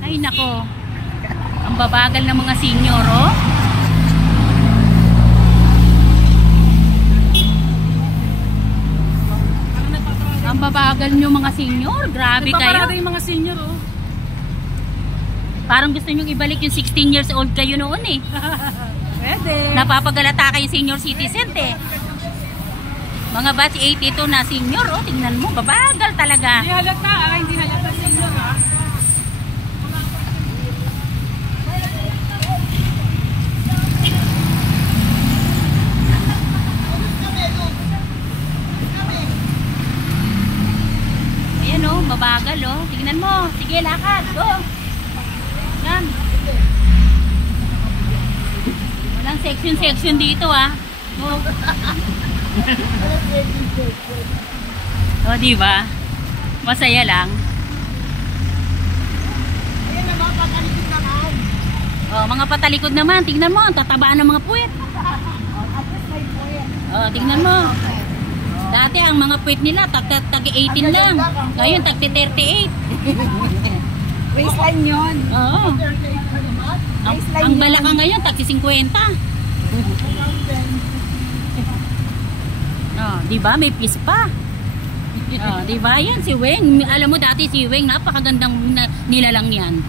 Ay nako. Ang babagal ng mga senior, oh. Ang babagal nyo mga senior. Grabe kayo. Nagpaparada yung mga senior, oh. Parang gusto nyo ibalik yung 16 years old kayo noon eh. Pwede. Napapagalata kayo senior citizen eh. Mga batch 82 na senior, oh. Tingnan mo, babagal talaga. Hindi halata, hindi halata senior, ha. Ayan oh, babagal oh. Tingnan mo. Sige, lakad. Go. Yan. Walang section dito ah. Go. Oh, di ba? Masaya lang. Ayan na mga patalikod naman. Oh, mga patalikod naman. Tingnan mo, ang tatabaan ng mga puwet. At least may puwet. Oh, tingnan mo. Dati ang mga puwet nila tag-18 lang. Ngayon tag-38. Waistline yun. Oo. Ang balakang ngayon tag-50. Oh, di ba? May piece pa. Oh, di ba? Yan si Weng. Alam mo dati si Weng napakagandang nilalang yan.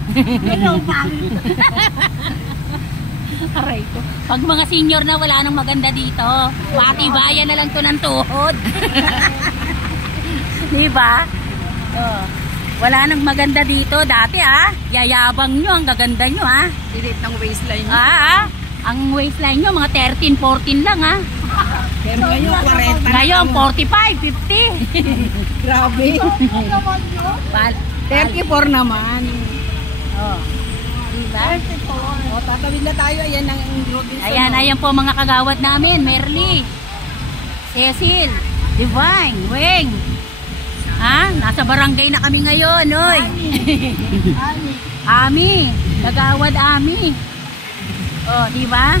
Aray ko. Pag mga senior na wala nang maganda dito, patibayan na lang to ng tuhod. Di ba? Oh. Wala nang maganda dito dati ah. Yayabang nyo, ang gaganda nyo ah. Delete ng waistline nyo. Ang waistline nyo mga 13, 14 lang ah. Pero ngayon 40. Ngayon 45, 50. Grabe. 34 naman. Oh. Diba? 34. O, tatawid na tayo. Ayan ang Robinson. Ayan po mga kagawad namin. Merly, Cecil, Divine, Weng. Ha? Nasa barangay na kami ngayon, oy. Ami. Kagawad Ami. Oh, di ba?